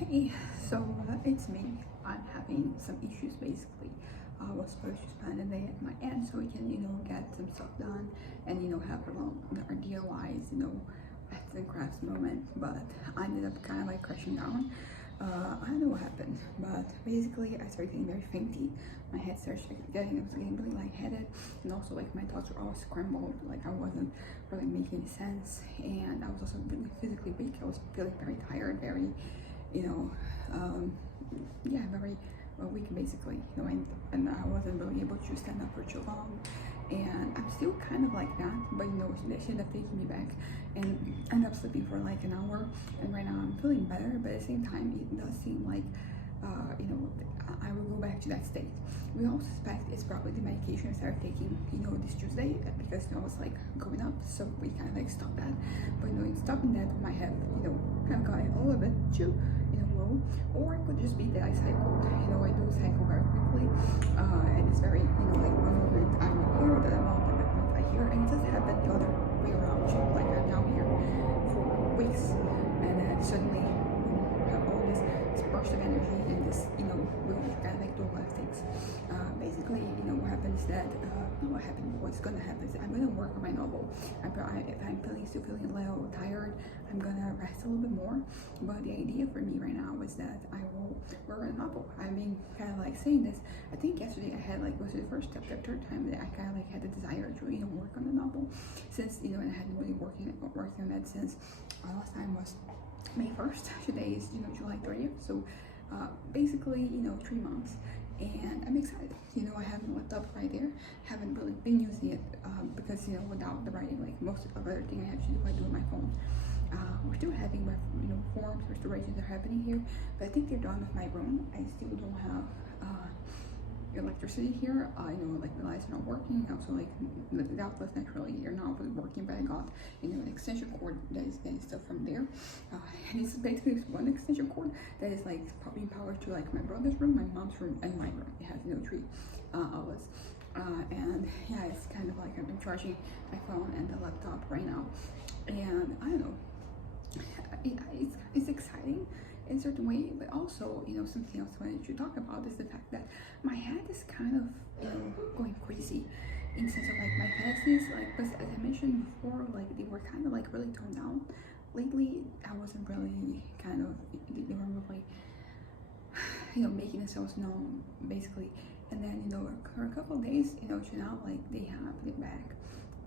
Hey, it's me. I'm having some issues basically. I was supposed to spend the day at my aunt so we can, get some stuff done and, have our DIYs, arts and crafts moment. But I ended up kind of like crashing down. I don't know what happened, but basically I started getting very fainty. My head started I was getting really lightheaded, and also like my thoughts were all scrambled. Like I wasn't really making sense, and I was also really physically weak. I was feeling very tired, very you know, um, yeah, very weak basically, and I wasn't really able to stand up for too long. And I'm still kind of like that, but she ended up taking me back and ended up sleeping for like an hour. And right now I'm feeling better, but at the same time, it does seem like, I will go back to that state. We all suspect it's probably the medication I started taking, this Tuesday because I was like going up, so we kind of like stopped that. But in stopping that, my head, kind of got a little bit too, low, or it could just be that I cycled. I do cycle very quickly, and it's very, like one moment I'm here, the moment I hear, and it does happen the other way around too. Like I'm now here for weeks, and then suddenly have all this burst of energy and this, will kind of like do a lot of things. Basically, what happens is that, what's gonna happen is I'm gonna work on my novel. If I'm still feeling a little tired, I'm gonna rest a little bit more. But the idea for me right now is that I will work on a novel. I've been kind of like saying this. I think yesterday I had like, was it the first step, the third time that I kind of like had the desire to, work on the novel, since, and I hadn't really working on that since last time was May 1st. Today is, July 30th. So basically, 3 months. And I'm excited. I have my laptop right there. Haven't really been using it because, without the writing, like most of the other thing I have to do, I do on my phone. We're still having, forms, restorations are happening here, but I think they're done with my room. I still don't have electricity here. Like the lights are not working. Also, like the outlets naturally are not really working, but I got, an extension cord that is getting stuff from there. And it's basically one extension cord that is like being powered to like my brother's room, my mom's room, and my room. It has, three outlets. And yeah, it's kind of like I've been charging my phone and the laptop right now. And I don't know, it's exciting in a certain way, but also, something else I wanted to talk about is the fact that my head is kind of, going crazy in the sense of like my fantasies, like, because as I mentioned before, like they were kind of like really toned down. Lately, I wasn't really kind of, they were really, making themselves known basically. And then, for a couple of days, to now, like they have it back.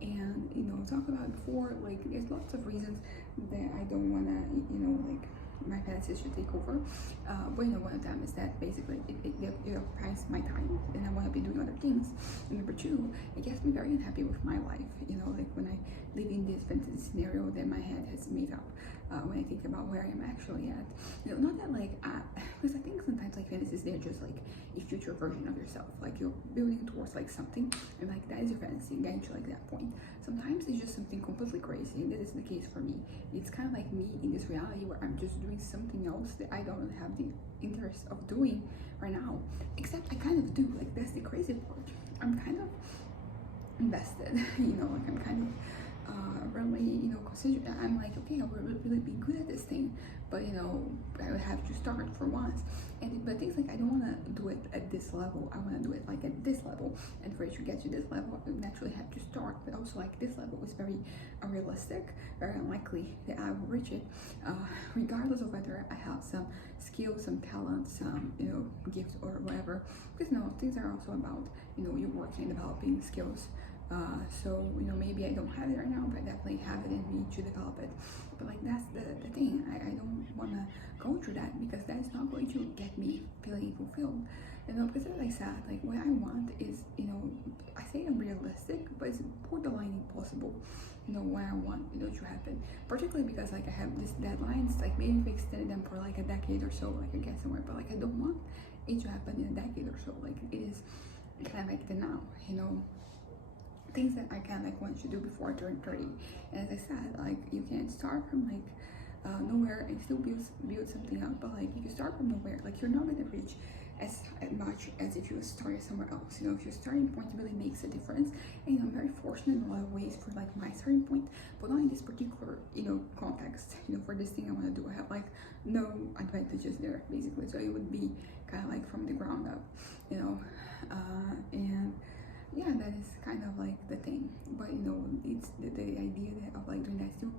And, talk about before, like there's lots of reasons that I don't wanna, like my fantasies should take over. But one of them is that basically it occupies my time and I want to be doing other things. And number two, it gets me very unhappy with my life. Like when I live in this fantasy scenario that my head has made up. When I think about where I am actually at, not that like, because I think sometimes like fantasies, they're just like a future version of yourself. Like you're building towards like something, and like that is your fantasy, getting to like that point. Sometimes it's just something completely crazy, and that is the case for me. It's kind of like me in this reality where I'm just doing something else that I don't have the interest of doing right now. Except I kind of do. Like that's the crazy part. I'm kind of invested, like I'm kind of really, consider I'm like, okay, I would really be good at this thing, but I would have to start for once. But things like I don't want to do it at this level. I want to do it like at this level, and for it to get to this level, I would naturally have to start. But also like this level is very unrealistic, very unlikely that I will reach it, regardless of whether I have some skills, some talent, some gifts or whatever. Because things are also about you're working, developing skills. So maybe I don't have it right now, but I definitely have it in me to develop it. But like that's the thing. I don't want to go through that because that is not going to get me feeling fulfilled. Because as I said, like what I want is I say unrealistic, but it's borderline impossible. What I want to happen, particularly because like I have these deadlines. Like maybe if I extended them for like a decade or so, like I get somewhere. But like I don't want it to happen in a decade or so. Like it is kind of like the now, things that I kind of like want to do before I turn 30. And as I said, like you can't start from like nowhere and still build something up. But like if you start from nowhere, like you're not gonna reach as much as if you started somewhere else. You know, if your starting point really makes a difference. And I'm very fortunate in a lot of ways for like my starting point, but not in this particular, you know, context. You know, for this thing I want to do, I have like no advantages there basically. So it would be kind of like from the ground up, you know, and yeah, that is kind of like the thing. But you know, it's the idea of like doing that still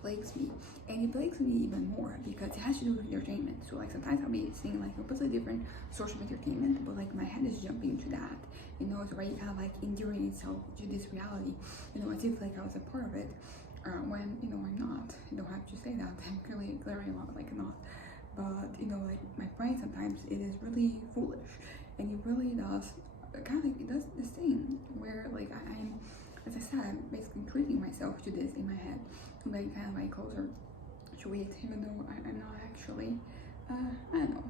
plagues me, and it plagues me even more because it has to do with entertainment. So like sometimes I'll be seeing like a completely different source of entertainment, but like my head is jumping to that, you know. It's already kind of like enduring itself to this reality, you know, as if like I was a part of it, when you know I'm not. You don't have to say that. I'm clearly a lot like not. But you know, like my brain sometimes it is really foolish, and it really does kind of like it does this thing where like I'm, as I said, I'm basically treating myself to this in my head to make kind of like closer to it, even though I'm not actually. I don't know.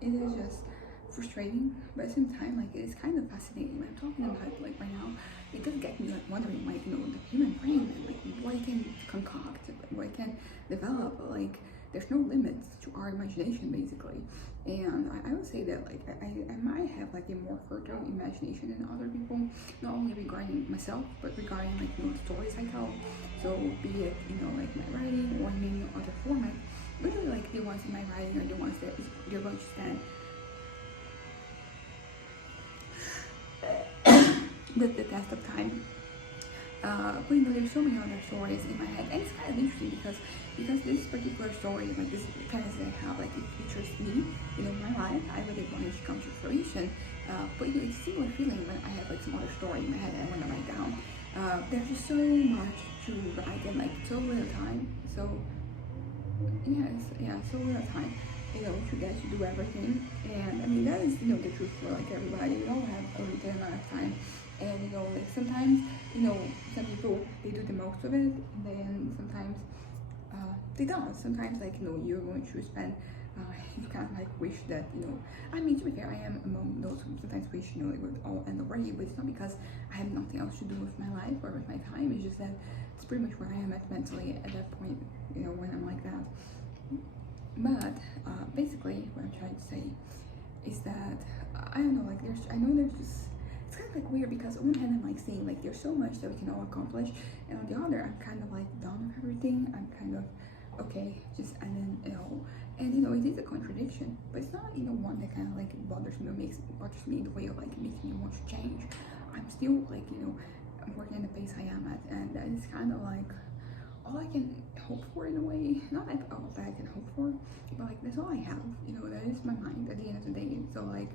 It is just frustrating, but at the same time, like it is kind of fascinating. When I'm talking about it, like right now, it does get me like wondering, like you know, the human brain, and like what it can concoct, like, what it can develop, like. There's no limits to our imagination, basically. And I would say that like I might have like a more fertile imagination than other people, not only regarding myself, but regarding like you know stories I tell. So be it you know like my writing or in any other format, really like the ones in my writing are the ones that you're going to stand the test of time. But you know, there's so many other stories in my head, and it's kind of interesting because this particular story, like this kind of I have, like it features me, you know, my life. I really want it to come to fruition. But you know, it's a similar feeling when I have like some other story in my head and I want to write down. There's just so much to write and like so little time. So so little time. You know, to get to do everything, and I mean that is you know the truth for like everybody. We all have a limited amount of time. And you know, like sometimes, you know, some people they do the most of it, and then sometimes they don't. Sometimes, like you know, you're going to spend. You kind of like wish that you know. I mean, to be fair, I am among those who sometimes wish you know it would all end already. But it's not because I have nothing else to do with my life or with my time. It's just that it's pretty much where I am at mentally at that point. You know, when I'm like that. But basically, what I'm trying to say is that I don't know. Like I know there's just. It's kind of like weird because on one hand I'm like saying like there's so much that we can all accomplish, and on the other I'm kind of like done with everything. I'm kind of okay, just and then you know, and you know it is a contradiction, but it's not you know one that kind of like bothers me or bothers me in the way of like making me want to change. I'm still like you know I'm working at the pace I am at, and that is kind of like all I can hope for in a way. Not like all that I can hope for, but like that's all I have. You know that is my mind at the end of the day. So like.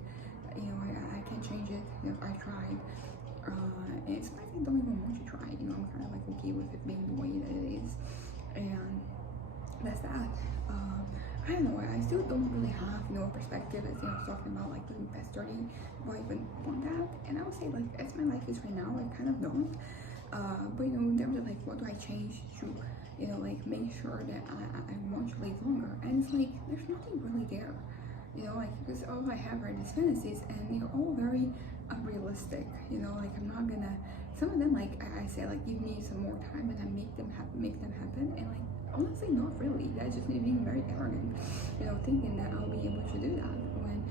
You know, I can't change it. You know, I tried, and sometimes I don't even want to try. You know, I'm kind of like okay with it being the way that it is, and that's that. I don't know. I still don't really have you know a perspective as you know, I was talking about like doing past 30. Do I even want that? And I would say like as my life is right now, I kind of don't. But you know, in terms of like what do I change to you know like make sure that I want to live longer, and it's like there's nothing really there. You know, like because all I have are these fantasies, and they're all very unrealistic. You know, like I'm not gonna. Some of them, like I say, like give me some more time, and I make them happen. And like honestly, not really. That's just me being very arrogant. You know, thinking that I'll be able to do that when,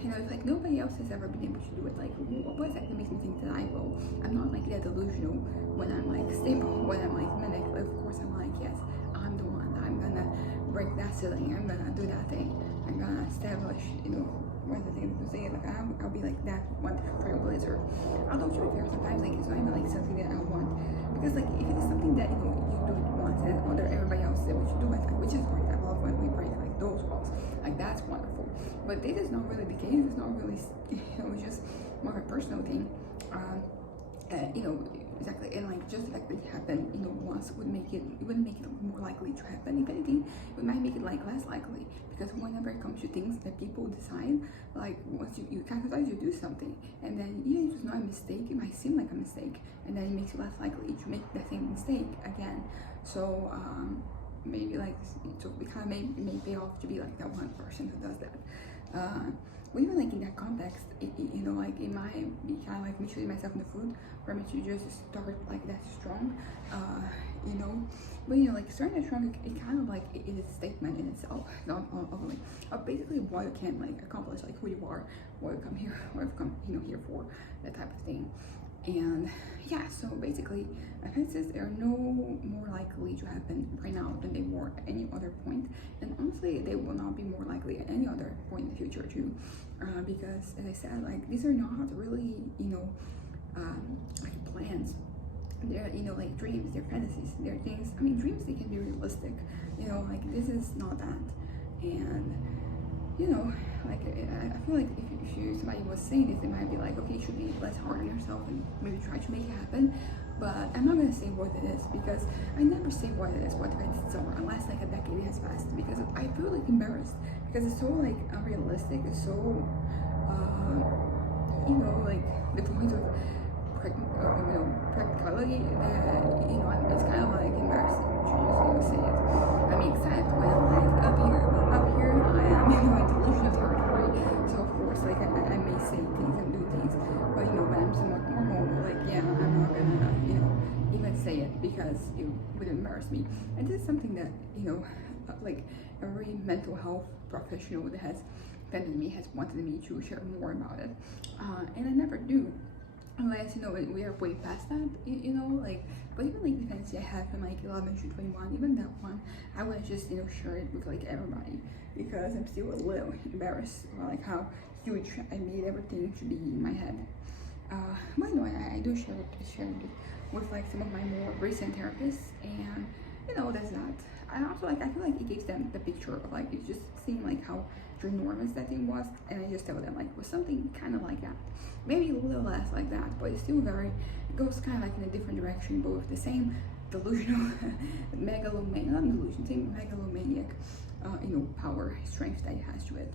you know, it's like nobody else has ever been able to do it. Like what exactly makes me think that I will? I'm not like that delusional when I'm like stable, when I'm like manic. Of course, I'm like yes, I'm the one. I'm gonna break that ceiling. I'm gonna do that thing. I'm gonna establish, you know, one of the things to say, like I'll be like that one trailblazer. Although to be fair, sometimes like it's not even like something that I want, because like if it is something that you know you do it once and other everybody else said what you do it, like, which is great. I love when we break like those walls, like that's wonderful. But this is not really the case. It's not really, you know, it's just more of a personal thing. You know. Exactly, and like just the fact that it happened, you know, once would make it wouldn't make it more likely to happen. If anything, it might make it like less likely, because whenever it comes to things that people decide, like once you sometimes you do something, and then even if it's not a mistake, it might seem like a mistake, and then it makes you less likely to make that same mistake again. So maybe like so it kind of may pay off to be like that one person who does that. But even like in that context, you know, like it might be kind of like me shooting myself in the foot for me to just start like that strong. you know. But you know, like starting a trunk, it kind of like it is a statement in itself, not only of basically what you can like accomplish, like who you are, what you come here, what you've come, you know, here for, that type of thing. And yeah, so basically offenses are no more likely to happen right now than they were at any other point, and honestly they will not be more likely at any other point in the future too, because as I said, like these are not really, you know, like plans. They're, you know, like dreams, they're fantasies, they're things. I mean, dreams, they can be realistic, you know, like this is not that. And you know, like I feel like if you somebody was saying this, they might be like, okay, you should be less hard on yourself and maybe try to make it happen. But I'm not gonna say what it is, because I never say what it is, what events are, unless like a decade has passed, because I feel like embarrassed, because it's so like unrealistic, it's so you know, like the point of you know, practicality that, you know, it's kind of like embarrassing to just, you know, say it. I mean, except when I'm like up here I am, you know, in delusional territory, so of course, like I may say things and do things, but you know, when I'm somewhat normal, like yeah, I'm not gonna, you know, even say it, because it would embarrass me. And this is something that, you know, like every mental health professional that has offended me has wanted me to share more about it, and I never do, unless, you know, we are way past that, you know, like. But even like the fantasy I had from like 11 to 21, even that one, I would just, you know, share it with like everybody, because I'm still a little embarrassed about like how huge I made everything to be in my head. But you know, I do share it with like some of my more recent therapists, and you know, that's not. I also like, I feel like it gives them the picture of like, it's just seeing like how ginormous that thing was, and I just tell them like it was something kind of like that, maybe a little less like that, but it's still very, it goes kind of like in a different direction, but with the same delusional megalomaniac, not delusion, same megalomaniac, you know, power, strength that it has to it.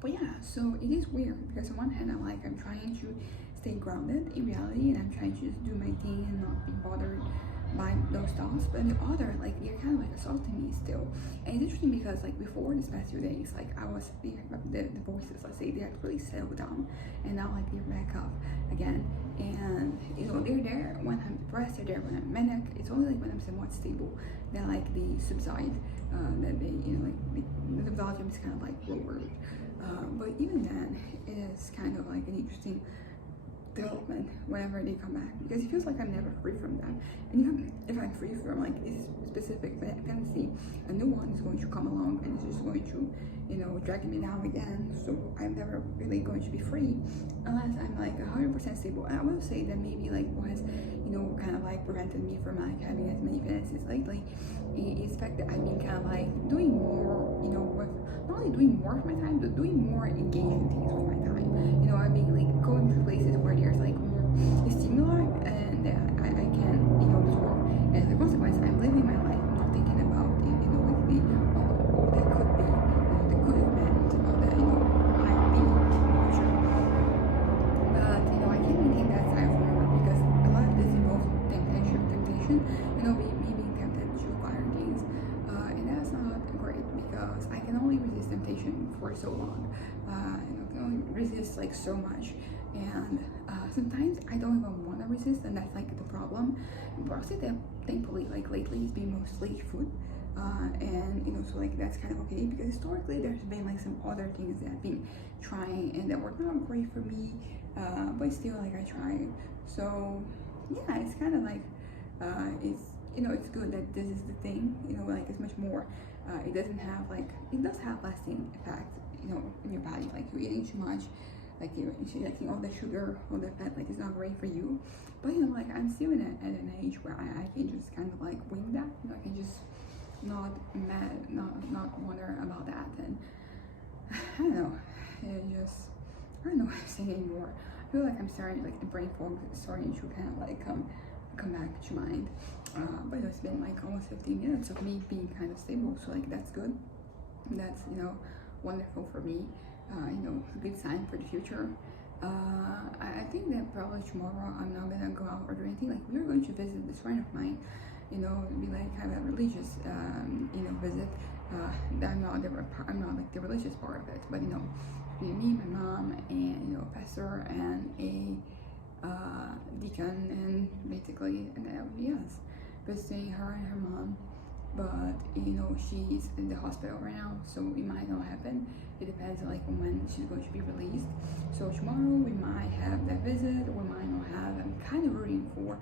But yeah, so it is weird, because on one hand I'm trying to stay grounded in reality, and I'm trying to just do my thing and not be bothered by those thoughts, but on the other, like they're kind of like assaulting me still. And it's interesting, because like before this past few days, like I was the voices, let's say, they had really settled down, and now like they're back up again. And you know, they're there when I'm depressed, they're there when I'm manic. It's only like when I'm somewhat stable that like they subside, that they, you know, like the volume is kind of like lowered, but even then it is kind of like an interesting development whenever they come back, because it feels like I'm never free from them. And even if I'm free from like this specific fantasy, a new one is going to come along and it's just going to, you know, drag me down again. So I'm never really going to be free unless I'm like 100% stable. And I will say that maybe like what has, you know, kind of like prevented me from like having as many fantasies lately is the fact that I've been kind of like doing more, you know, with not only doing more of my time, but doing more engaging things with my time. You know, I've been like going to places where there's like more stimuli, and I can, you know, absorb. And as a consequence, I'm living my life. I'm not thinking about, you know, like the oh, that could be, you know, that could have been, or that, you know, might be in the future. But you know, I can't maintain that side forever, because a lot of this involves temptation. You know, me being tempted to acquire things, and that's not great, because I can only resist temptation for so long. You know, I can only resist like so much. And sometimes I don't even want to resist, and that's like the problem. But I'll say that thankfully, like lately, it's been mostly food, and you know, so like that's kind of okay, because historically there's been like some other things that I've been trying and that were not great for me, but still like I tried. So yeah, it's kind of like it's, you know, it's good that this is the thing, you know, like it's much more. It doesn't have like, it does have lasting effect, you know, in your body, like you're eating too much, like you're injecting all the sugar, all the fat, like it's not great for you. But you know, like I'm still at an age where I can just kind of like wing that, you know, I can just not wonder about that. And I don't know, it just, I don't know what I'm saying anymore. I feel like I'm starting, like the brain fog is starting to kind of like come back to mind. But it's been like almost 15 minutes of me being kind of stable, so like that's good. That's, you know, wonderful for me. You know, a good sign for the future. I think that probably tomorrow I'm not gonna go out or do anything. Like we're going to visit this friend of mine, you know, be like have a religious, you know, visit. I'm not like the religious part of it, but you know, me, my mom, and you know, a pastor and a Deacon, and basically, and that would be us visiting her and her mom. But she's in the hospital right now, so it might not happen. It depends like on when she's going to be released. So tomorrow we might have that visit, we might not have. I'm kind of rooting for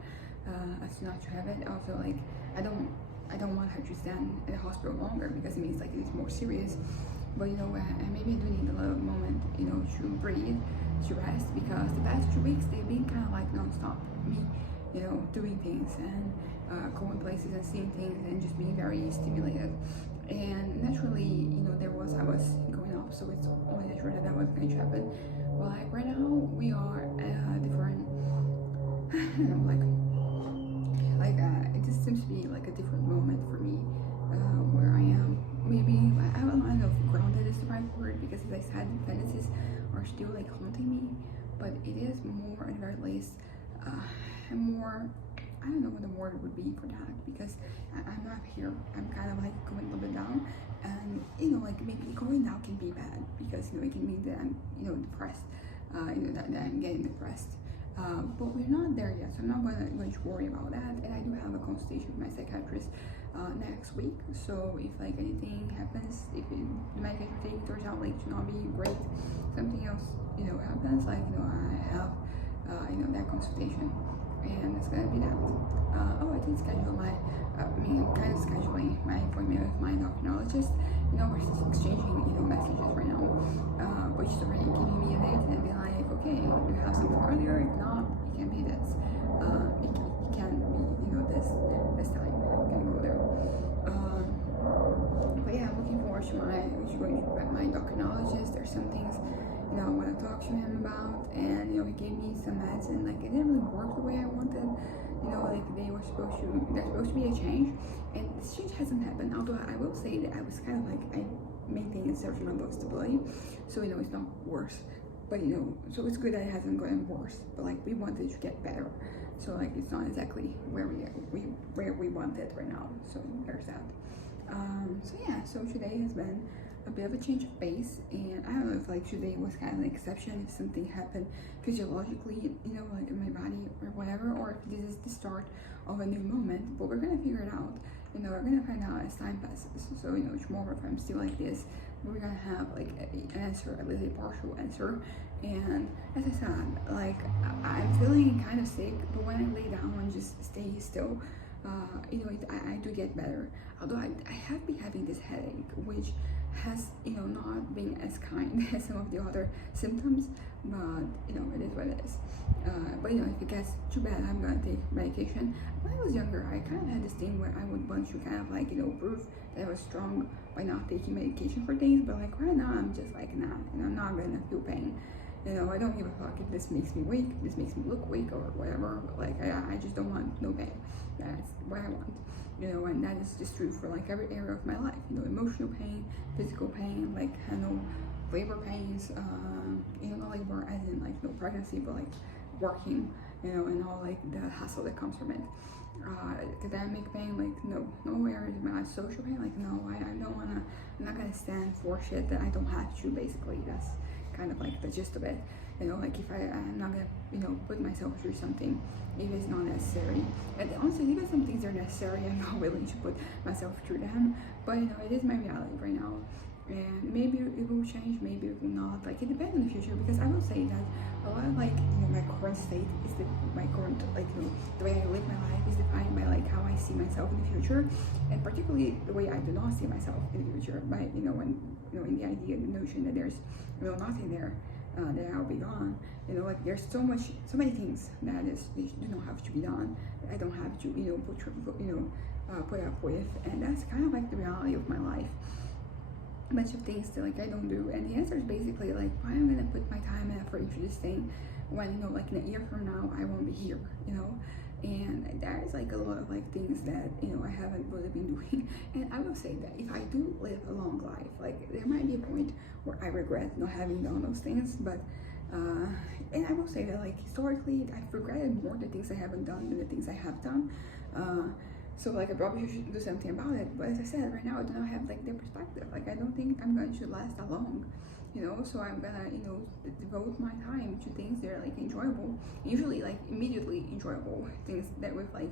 us not to have it. Also, like I don't want her to stand at the hospital longer because it means like it's more serious. But maybe I do need a little moment, to breathe, to rest, because the past 2 weeks they've been kind of like non-stop me, doing things and going places and seeing things and just being very stimulated. And naturally, I was going up, so it's only natural that was going to happen. But like right now, we are at a different, I don't know, it just seems to be like a different moment for me, where I am. Maybe I don't know if grounded is the right word, because as I said, fantasies are still like haunting me, but it is more at the very least, more. I don't know what the word would be for that, because I'm not here. I'm kind of like going a little bit down, and like maybe going down can be bad, because it can mean that I'm depressed, that I'm getting depressed. But we're not there yet, so I'm not going to worry about that. And I do have a consultation with my psychiatrist next week. So if like anything happens, if the medication taking turns out like to not be great, something else happens, like I have that consultation, and it's gonna be that. I did schedule I'm kind of scheduling my appointment with my endocrinologist. We're just exchanging messages right now, but she's already giving me a date and be like, okay, you have something earlier. If not, it can be this. It can be this time. You can go there. But yeah, I'm looking forward to going to my endocrinologist. There's some things I want to talk to him about, and he gave me some medicine. Like it didn't really work the way I wanted. Like there's supposed to be a change, and this change hasn't happened. Although I will say that I was kind of like I maintained a certain level of stability, so it's not worse. But so it's good that it hasn't gotten worse. But like we wanted to get better, so like it's not exactly where we want it right now. So there's that. So yeah, so today has been a bit of a change of pace, and I don't know if like today was kind of an exception, if something happened physiologically, like in my body or whatever, or if this is the start of a new moment. But we're gonna figure it out. We're gonna find out as time passes. So tomorrow, if I'm still like this, we're gonna have like an answer, at least a partial answer. And as I said, like I'm feeling kind of sick, but when I lay down and just stay still, I do get better. Although I have been having this headache, which has not been as kind as some of the other symptoms, but it is what it is. But if it gets too bad, I'm gonna take medication. When I was younger, I kind of had this thing where I would want to kind of like prove that I was strong by not taking medication for things. But like right now, I'm just like nah, I'm not gonna feel pain. I don't give a fuck if this makes me weak, this makes me look weak or whatever. Like I just don't want no pain. That's what I want. And that is just true for like every area of my life. Emotional pain, physical pain, like labor pains, not labor as in like no pregnancy, but like working, and all like the hassle that comes from it. Academic pain, like no areas of my life. Social pain, like no, I don't wanna. I'm not gonna stand for shit that I don't have to. Basically, that's kind of like the gist of it. Like if I'm not gonna put myself through something if it's not necessary. And honestly, even some things are necessary, I'm not willing to put myself through them. But it is my reality right now, and maybe it will change, maybe it will not. Like it depends on the future, because I will say that a lot of like my current state is my current like the way I live my life is defined by like how I see myself in the future, and particularly the way I do not see myself in the future. By when in the idea, the notion that there's nothing there, that I'll be gone. Like there's so many things that they do not have to be done. I don't have to put up with, and that's kind of like the reality of my life. A bunch of things that like I don't do, and the answer is basically like, why am I gonna put my time and effort into this thing when like in a year from now I won't be here, and there's like a lot of like things that I haven't really been doing. And I will say that if I do live a long life, like there might be a point where I regret not having done those things, but and I will say that like historically I've regretted more the things I haven't done than the things I have done. So like I probably should do something about it. But as I said, right now I do not have like the perspective. Like I don't think I'm going to last that long. so I'm gonna, devote my time to things that are like enjoyable, usually like immediately enjoyable things that with like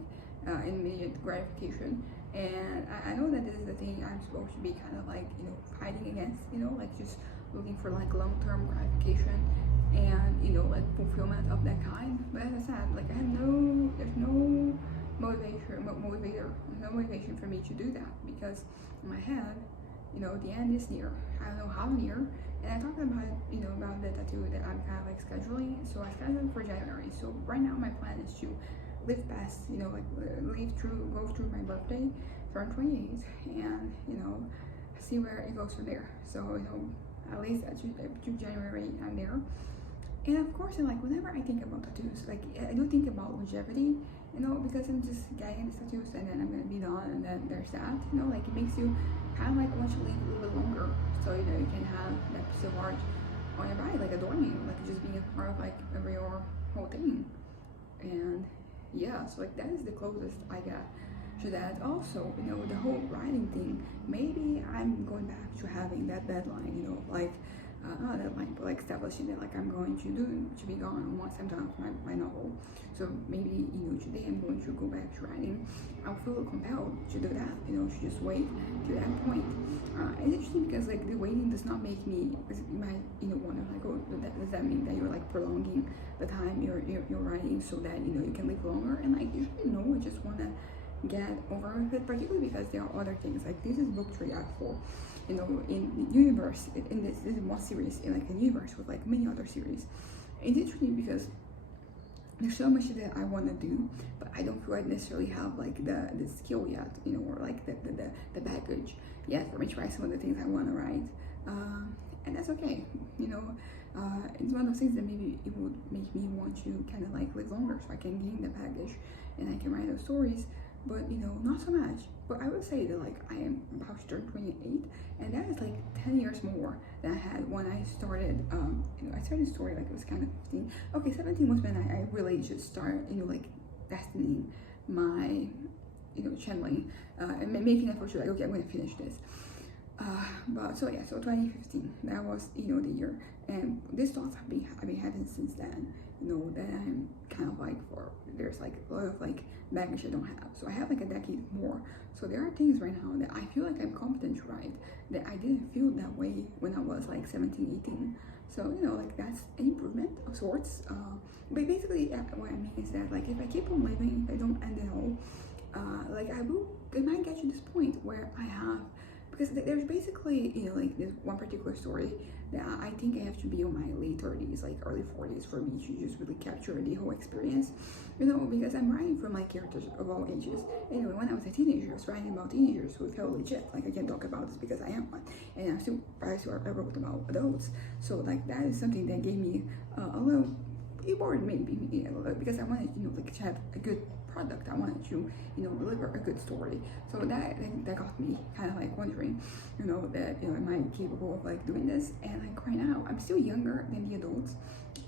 immediate gratification. And I know that this is the thing I'm supposed to be kind of like, fighting against, like just looking for like long-term gratification and, like fulfillment of that kind. But as I said, like there's no motivation for me to do that, because in my head, the end is near. I don't know how near. And I talked about, about the tattoo that I'm kind of like scheduling. So I scheduled for January. So right now my plan is to live past, go through my birthday, turn 28, and, see where it goes from there. So, at least to January, I'm there. And of course, like whenever I think about tattoos, like I do think about longevity, because I'm just getting these tattoos and then I'm gonna be done, and then there's that, like it makes you kind of like want to live a little bit longer, so you can have that piece of art on your body, like adorning, like just being a part of like your whole thing. And yeah, so like that is the closest I get to that. Also, the whole writing thing, maybe I'm going back to having that deadline, like not a deadline, but like establishing that like I'm going to be gone once I'm done with my novel. So maybe, today I'm going to go back to writing. I'll feel compelled to do that, to just wait to that point. It's interesting because like the waiting does not make me, because you might, wonder like, oh, does that mean that you're like prolonging the time you're writing so that, you can live longer? And like, usually no, I just want to get over with it, particularly because there are other things. Like this is book 3 act 4, in the universe, in this is one series in like a universe with like many other series. It's interesting because there's so much that I want to do, but I don't feel I necessarily have like the skill yet, or like the baggage yet for me to write some of the things I want to write. And that's okay, it's one of those things that maybe it would make me want to kind of like live longer so I can gain the baggage and I can write those stories, but not so much. But I would say that like I am about to turn 28, and that is like 10 years more than I had when I started. I started the story like it was kind of 15. Okay, 17 was when I really just started, like destining my, channeling, and making an effort to like, okay, I'm gonna finish this. But so yeah, so 2015, that was, the year, and these thoughts I've been having since then, that I'm kind of like, there's like a lot of like baggage I don't have, so I have like a decade more. So there are things right now that I feel like I'm competent to write that I didn't feel that way when I was like 17, 18. So like that's an improvement of sorts. But basically what I mean is that like if I keep on living, if I don't end it all, like it might get to this point where I have, because there's basically, like this one particular story that I think I have to be on my late 30s, like early 40s, for me to just really capture the whole experience, because I'm writing for my characters of all ages. Anyway, when I was a teenager, I was writing about teenagers who felt legit, like I can talk about this because I am one, and I wrote about adults. So like that is something that gave me a little, it worried maybe, because I wanted, like to have a good product. I wanted to, deliver a good story. So that got me kind of like wondering, that, am I capable of like doing this? And like right now, I'm still younger than the adults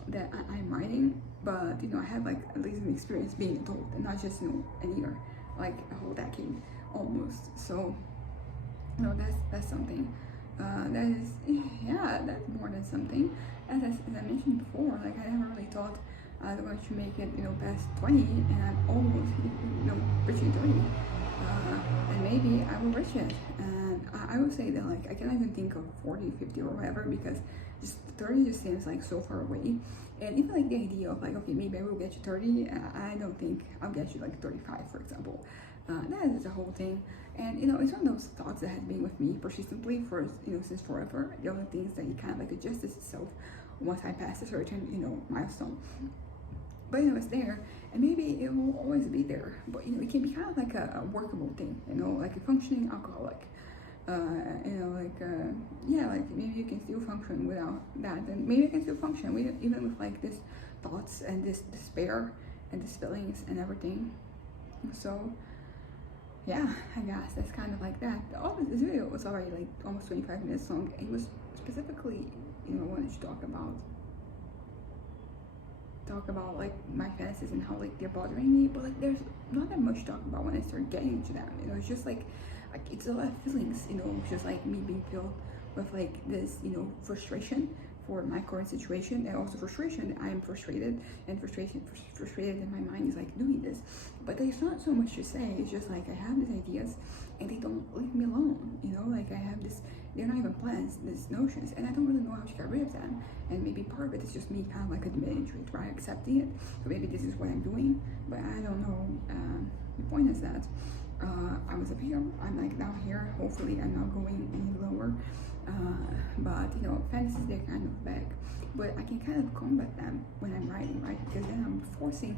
that I'm writing, but I have like at least an experience being adult, and not just, a year, like a whole decade almost. So, that's something. That is, yeah, that's more than something. As I mentioned before, like I never really thought I was going to make it, past 20, and I'm almost, reaching 30. And maybe I will reach it. And I would say that like I cannot even think of 40, 50 or whatever, because just 30 just seems like so far away. And even like the idea of like, okay, maybe I will get you 30, I don't think I'll get you like 35, for example. That is the whole thing. And it's one of those thoughts that has been with me persistently for since forever. The other things that it kind of like adjusts itself once I pass a certain milestone. But it's there, and maybe it will always be there. But it can be kind of like a workable thing, like a functioning alcoholic. Yeah, like maybe you can still function without that, and maybe I can still function even with like this thoughts and this despair and these feelings and everything. So yeah, I guess that's kind of like that. All this video was already like almost 25 minutes long. It was specifically, wanted to talk about like my fantasies and how like they're bothering me, but like there's not that much to talk about when I start getting into them. It's just like it's a lot of feelings, just like me being filled with like this, frustration for my current situation, and also frustration that I am frustrated, and frustrated in my mind is like doing this. But there's not so much to say. It's just like I have these ideas and they don't leave me alone, like I have this, they're not even plans, these notions, and I don't really know how to get rid of them. And maybe part of it is just me kind of like admitting to it, right, accepting it. So maybe this is what I'm doing, but I don't know. The point is that I was up here, I'm like down here. Hopefully I'm not going any lower. But fantasies, they're kind of back, but I can kind of combat them when I'm writing, right? Because then I'm forcing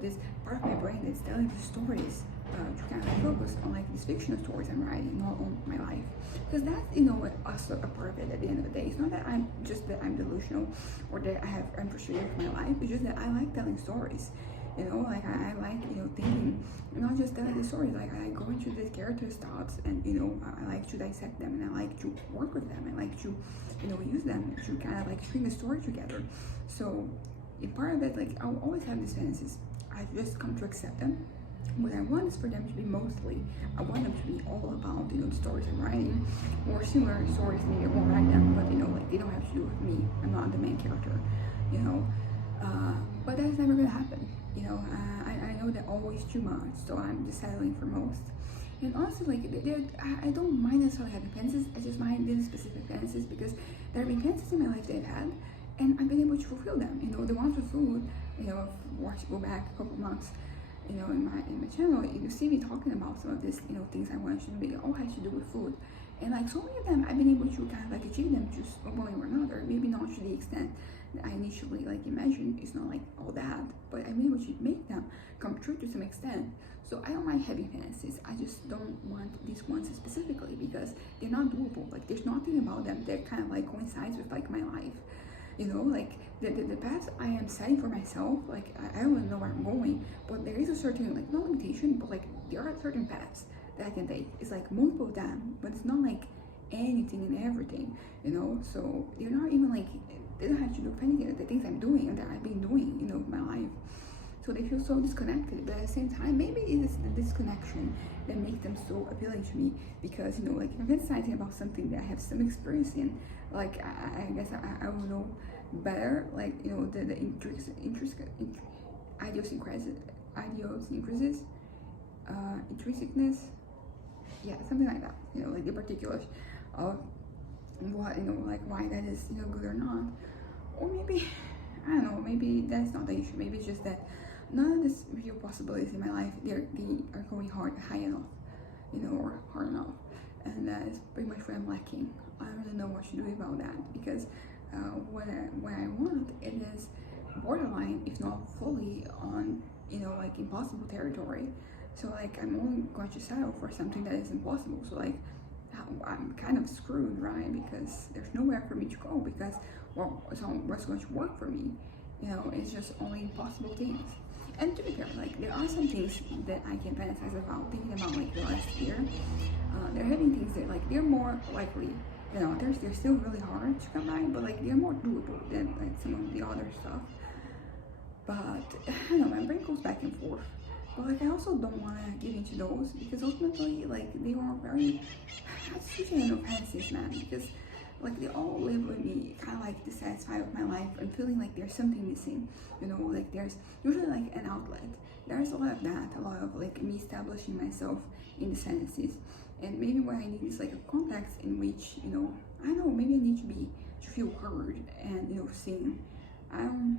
this part of my brain that's telling the stories to kind of focus on like these fictional stories I'm writing, not on my life. Because that's also a part of it at the end of the day. It's not that I'm delusional or that I'm frustrated with my life. It's just that I like telling stories. Like I like thinking, not just telling the stories. Like I go into the characters' thoughts, and I like to dissect them, and I like to work with them. I like to use them to kind of like string a story together. So in part of it, like I'll always have these fantasies. I've just come to accept them. What I want is for them to be I want them to be all about the stories I'm writing, or similar stories. Maybe I won't write them, but like they don't have to do with me. I'm not the main character. But that's never gonna happen. I know that always too much, so I'm just settling for most. And honestly, like I don't mind necessarily having fantasies. I just mind these specific fantasies because there have been fantasies in my life that I've had, and I've been able to fulfill them. The ones with food. Go back a couple months. In my channel, you see me talking about some of these things I wanted to do. They all had to do with food, and like so many of them, I've been able to kind of like achieve them just one way or another. Maybe not to the extent that I initially like imagined. It's not like all that, but I've been able to make them come true to some extent. So I don't mind having fantasies. I just don't want these ones specifically because they're not doable. Like there's nothing about them that kind of like coincides with like my life. Like the path I am setting for myself, like I don't really know where I'm going, but there is a certain like not limitation, but like there are certain paths that I can take. It's like multiple of them, but it's not like anything and everything, so they're not even like, they don't have to do with anything. The things I'm doing and that I've been doing, my life. So they feel so disconnected, but at the same time, maybe it is the disconnection that makes them so appealing to me because, like if I'm fantasizing about something that I have some experience in, like I guess I will know better, like, the intrinsicness, yeah, something like that, like the particulars of what, like why that is, good or not. Or maybe, I don't know, maybe that's not the issue. Maybe it's just that none of these real possibilities in my life, they are going high enough, or hard enough. And that is pretty much what I'm lacking. I don't really know what to do about that because what I want, it is borderline, if not fully, on, like impossible territory. So like I'm only going to settle for something that is impossible. So like I'm kind of screwed, right? Because there's nowhere for me to go because what's going to work for me, it's just only impossible things. And to be fair, like there are some things that I can fantasize about, thinking about like the last year. There have been things that like they're more likely than others. They're still really hard to come by, but like they're more doable than like some of the other stuff. But I don't know, my brain goes back and forth. But like I also don't want to get into those because ultimately like they are very, I just wish I had no fantasies, man, because like they all live with me kind of like dissatisfied with my life and feeling like there's something missing, like there's usually like an outlet. There's a lot of that, a lot of like me establishing myself in the fantasies, and maybe what I need is like a context in which, I don't know, maybe I need to feel heard and seen. I don't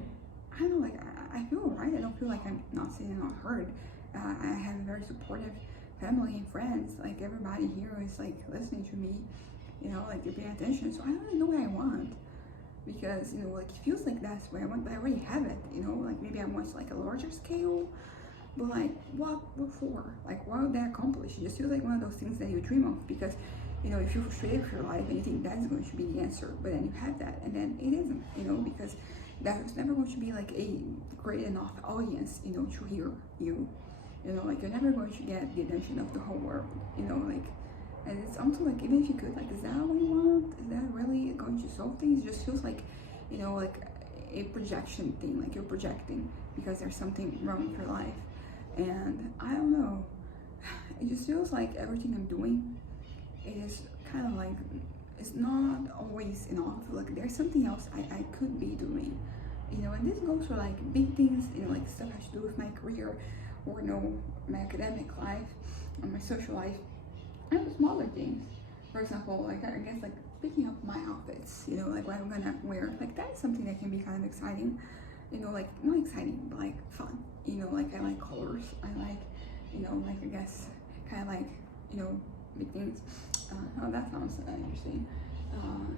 know, like I feel right. I don't feel like I'm not seen and not heard. I have a very supportive family and friends. Like everybody here is like listening to me, like they're paying attention. So I don't really know what I want because, like it feels like that's what I want, but I already have it, like maybe I want like a larger scale, but like what for? Like what would that accomplish? It just feels like one of those things that you dream of because, if you're frustrated with your life and you think that's going to be the answer, but then you have that and then it isn't, because there's never going to be like a great enough audience, to hear you, like you're never going to get the attention of the whole world, like, and it's also like, even if you could, like, is that what you want? Is that really going to solve things? It just feels like, like a projection thing, like you're projecting because there's something wrong with your life. And I don't know, it just feels like everything I'm doing is kind of like it's not always enough. Like there's something else I could be doing, you know. And this goes for like big things, you know, like stuff I should do with my career, or you know, my academic life, or my social life, and smaller things. For example, like I guess like picking up my outfits, you know, like what I'm gonna wear. Like that is something that can be kind of exciting, you know, like not exciting, but like fun. You know, like I like colors. I like, you know, like I guess kind of like, you know, big things. Oh, that sounds interesting.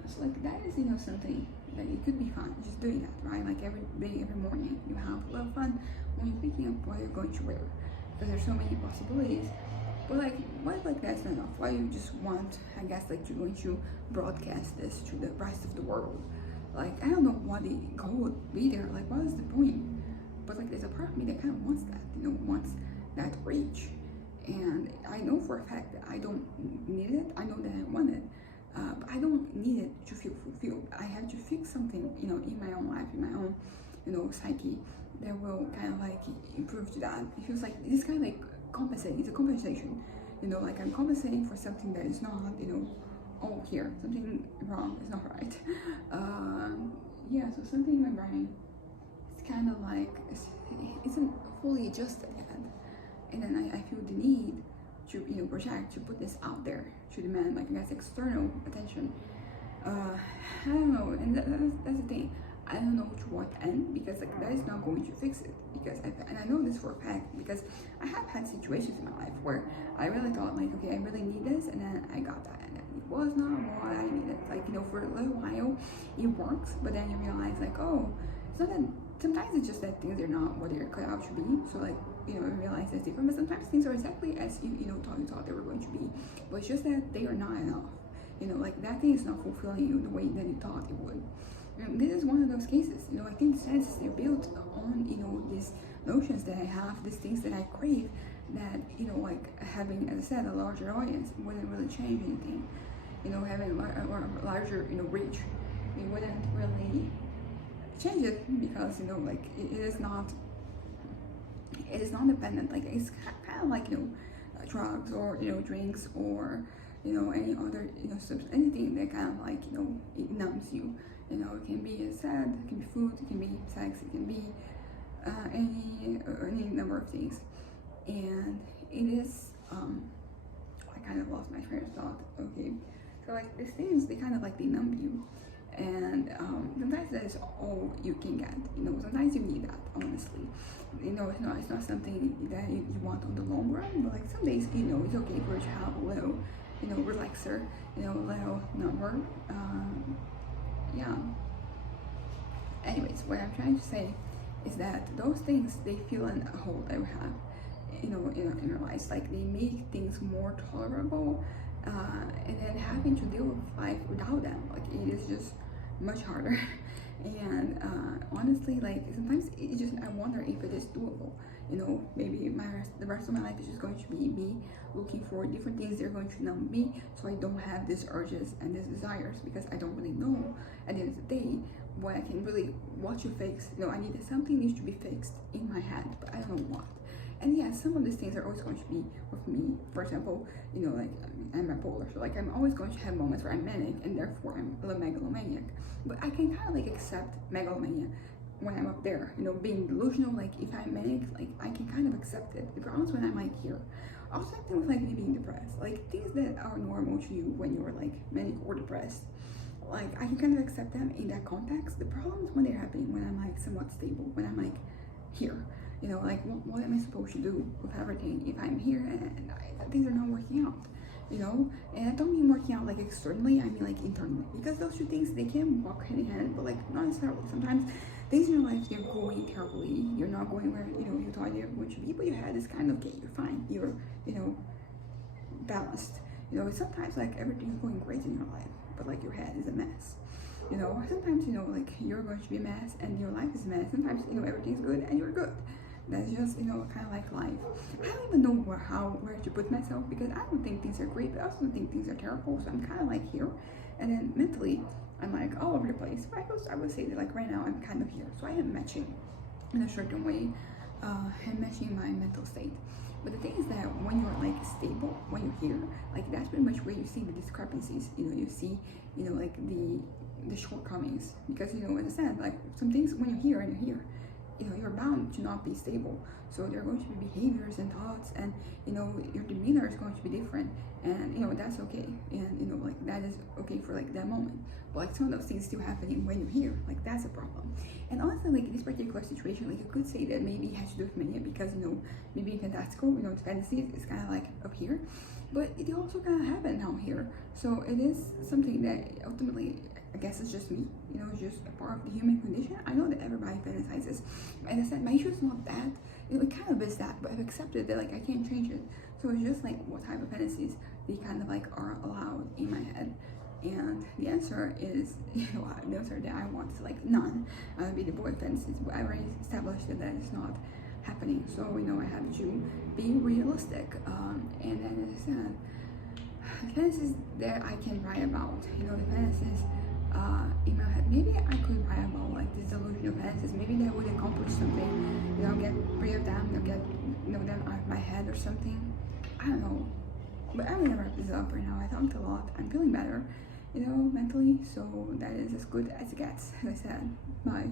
So like that is, you know, something that it could be fun, just doing that, right? Like every day, every morning, you have a little fun when you're picking up what you're going to wear, because there's so many possibilities. But like, why like that's not enough? Why you just want, I guess, like you're going to broadcast this to the rest of the world? Like I don't know what the goal would be there. Like what is the point? But like there's a part of me that kind of wants that, you know, wants that reach. And I know for a fact that I don't need it. I know that I want it, but I don't need it to feel fulfilled. I have to fix something, you know, in my own life, in my own, you know, psyche, that will kind of like improve to that. It feels like this kind of like compensating. It's a compensation, you know, like I'm compensating for something that is not, you know, oh here something wrong. It's not right. Yeah. So something in my brain, it's kind of like isn't fully adjusted yet. And then I feel the need to, you know, project, to put this out there, to demand, like I guess, external attention. I don't know, and that's the thing. I don't know to what end, because like that is not going to fix it. Because and I know this for a fact, because I have had situations in my life where I really thought like, okay, I really need this, and then I got that, and then it was not what I needed. Like, you know, for a little while it works, but then you realize like, oh, it's not that. Sometimes it's just that things are not what they're cut out to be. So like, you know, I realize that's different. But sometimes things are exactly as you know thought they were going to be, but it's just that they are not enough. You know, like that thing is not fulfilling you the way that you thought it would. And this is one of those cases. You know, I think the senses they're built on, you know, these notions that I have, these things that I crave, that, you know, like having, as I said, a larger audience wouldn't really change anything. You know, having a larger, you know, reach, it wouldn't really change it, because, you know, like it is not dependent. Like it's kind of like, you know, drugs, or, you know, drinks, or, you know, any other, you know, anything that kind of like, you know, it numbs you. You know, it can be sad, it can be food, it can be sex, it can be any number of things. And it is I kind of lost my train of thought. Okay, so like these things, they kind of like, they numb you. And sometimes that is all you can get. You know, sometimes you need that, honestly. You know, it's not something that you want on the long run, but like some days, you know, it's okay for you to have a little, you know, relaxer, you know, a little number. Yeah. Anyways, what I'm trying to say is that those things, they fill in a hole that we have, you know, in our lives. Like they make things more tolerable, and then having to deal with life without them, like it is just much harder. And honestly, like sometimes it just, I wonder if it is doable. You know, maybe the rest of my life is just going to be me looking for different things that are going to numb me, so I don't have these urges and these desires, because I don't really know at the end of the day what I can really, what to fix. You know, I need something needs to be fixed in my head, but I don't know what. And yeah, some of these things are always going to be with me. For example, you know, like I'm bipolar, so like I'm always going to have moments where I'm manic, and therefore I'm a megalomaniac. But I can kind of like accept megalomania when I'm up there, you know, being delusional. Like if I'm manic, like I can kind of accept it. The problem is when I'm like here. Also, same thing with like me being depressed, like things that are normal to you when you're like manic or depressed. Like I can kind of accept them in that context. The problem is when they're happening when I'm like somewhat stable, when I'm like here. You know, like what am I supposed to do with everything if I'm here and things are not working out? You know, and I don't mean working out like externally, I mean like internally, because those two things, they can walk hand in hand, but like not necessarily. Sometimes things in your life, you're going terribly, you're not going where, you know, you thought you were going to be, but your head is kind of, okay, you're fine, you're, you know, balanced. You know, sometimes like everything's going great in your life, but like your head is a mess. You know, sometimes, you know, like you're going to be a mess and your life is a mess. Sometimes, you know, everything's good and you're good. That's just, you know, kind of like life. I don't even know where to put myself, because I don't think things are great, but I also don't think things are terrible. So I'm kind of like here, and then mentally I'm like all over the place. But I would say that like right now I'm kind of here, so I am matching in a certain way. and matching my mental state. But the thing is that when you're like stable, when you're here, like that's pretty much where you see the discrepancies. You know, you see, you know, like the shortcomings, because you know, as I said, like some things when you're here and you're here, you know, you're bound to not be stable. So there are going to be behaviors and thoughts, and you know, your demeanor is going to be different, and you know, that's okay, and you know, like that is okay for like that moment. But like some of those things still happening when you're here, like that's a problem. And honestly, like this particular situation, like you could say that maybe it has to do with mania, because you know, maybe in fantastical, you know, the fantasy is kind of like up here, but it also kind of happened down here. So it is something that ultimately, I guess it's just me, you know, it's just a part of the human condition. I know that everybody fantasizes. As I said, my issue is not that. You know, it kind of is that, but I've accepted that like I can't change it. So it's just like what type of fantasies they kind of like are allowed in my head. And the answer is, you know, the answer that I want is like none. Be the boy fantasies. But I already established that that is not happening. So you know, I have to be realistic. And then as I said, the fantasies that I can write about, you know, the fantasies in my head. Maybe I could write about like these delusional fantasies. Maybe that would accomplish something. You know, get rid of them. You know, get them out of my head or something. I don't know. But I'm gonna wrap this up right now. I talked a lot. I'm feeling better, you know, mentally. So that is as good as it gets. As I said, bye.